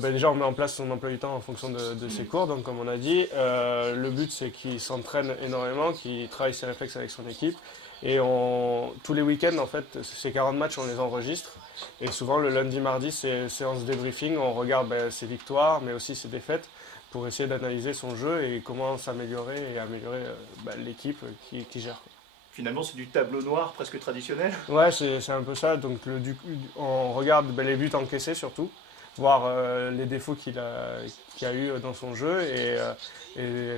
Déjà, on met en place son emploi du temps en fonction de ses cours, donc comme on a dit. Le but, c'est qu'il s'entraîne énormément, qu'il travaille ses réflexes avec son équipe. Et tous les week-ends, en fait, ces 40 matchs, on les enregistre. Et souvent, le lundi, mardi, c'est séance débriefing. On regarde ses victoires, mais aussi ses défaites, pour essayer d'analyser son jeu et comment s'améliorer et améliorer l'équipe qui gère. Finalement, c'est du tableau noir presque traditionnel. Ouais, c'est un peu ça. Donc, on regarde les buts encaissés surtout, voir les défauts qu'il a eu dans son jeu et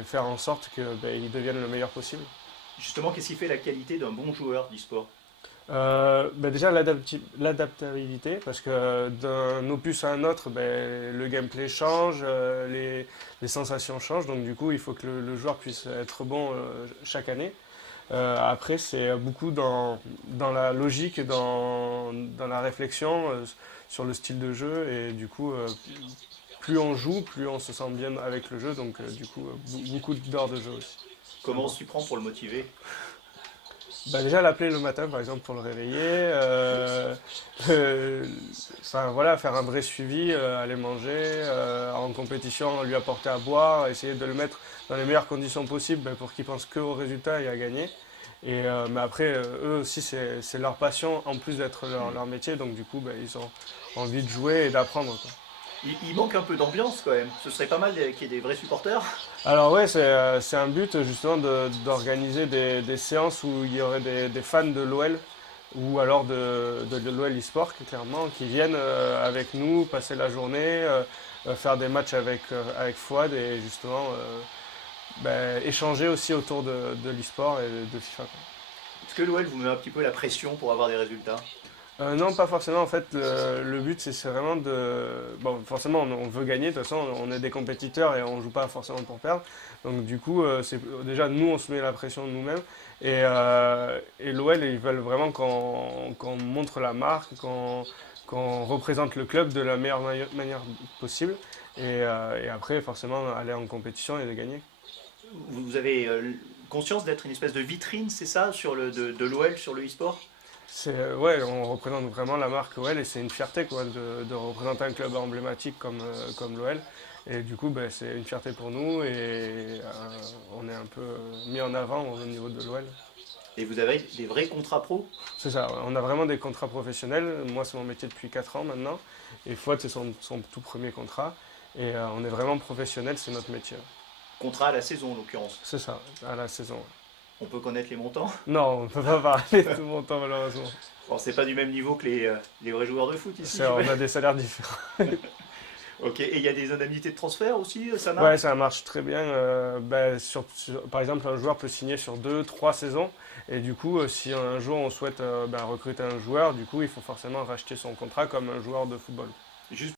faire en sorte qu'il devienne le meilleur possible. Justement, qu'est-ce qui fait la qualité d'un bon joueur d'e-sport? Déjà l'adaptabilité, parce que d'un opus à un autre, le gameplay change, les sensations changent, donc du coup il faut que le joueur puisse être bon chaque année. Après, c'est beaucoup dans la logique et dans la réflexion sur le style de jeu. Et du coup, plus on joue, plus on se sent bien avec le jeu. Donc, du coup, beaucoup d'heures de jeu aussi. Comment on s'y prend pour le motiver? Déjà, l'appeler le matin, par exemple, pour le réveiller. Euh, enfin, voilà, faire un vrai suivi, aller manger, en compétition, lui apporter à boire, essayer de le mettre dans les meilleures conditions possibles pour qu'il pense qu'au résultat et à gagner. Mais après, eux aussi, c'est leur passion, en plus d'être leur métier. Donc, du coup, ils ont envie de jouer et d'apprendre, quoi. Il manque un peu d'ambiance quand même. Ce serait pas mal qu'il y ait des vrais supporters. Alors ouais, c'est un but justement d'organiser des séances où il y aurait des fans de l'OL ou alors de l'OL e-sport clairement qui viennent avec nous passer la journée, faire des matchs avec Fouad et justement échanger aussi autour de l'e-sport et de FIFA, quoi. Est-ce que l'OL vous met un petit peu la pression pour avoir des résultats? Non, pas forcément. En fait, le but, c'est vraiment de. Bon, forcément, on veut gagner. De toute façon, on est des compétiteurs et on joue pas forcément pour perdre. Donc, du coup, déjà, nous, on se met la pression nous-mêmes. Et l'OL, ils veulent vraiment qu'on montre la marque, qu'on représente le club de la meilleure manière possible. Et après, forcément, aller en compétition et de gagner. Vous avez conscience d'être une espèce de vitrine, c'est ça, de l'OL sur le e-sport? Ouais, on représente vraiment la marque OL et c'est une fierté quoi, de représenter un club emblématique comme l'OL. Et du coup, c'est une fierté pour nous et on est un peu mis en avant au niveau de l'OL. Et vous avez des vrais contrats pro? C'est ça, ouais. On a vraiment des contrats professionnels. Moi, c'est mon métier depuis 4 ans maintenant. Et Fouad, c'est son tout premier contrat. Et on est vraiment professionnel, c'est notre métier. Contrat à la saison en l'occurrence. C'est ça, à la saison. On peut connaître les montants? Non, on ne peut pas parler de tout mon temps malheureusement. Bon, c'est pas du même niveau que les vrais joueurs de foot ici. On a des salaires différents. Ok, et il y a des indemnités de transfert aussi, ça Ouais, marche? ça marche très bien. Par exemple, un joueur peut signer sur 2, 3 saisons. Et du coup, si un jour on souhaite recruter un joueur, du coup, il faut forcément racheter son contrat comme un joueur de football. Juste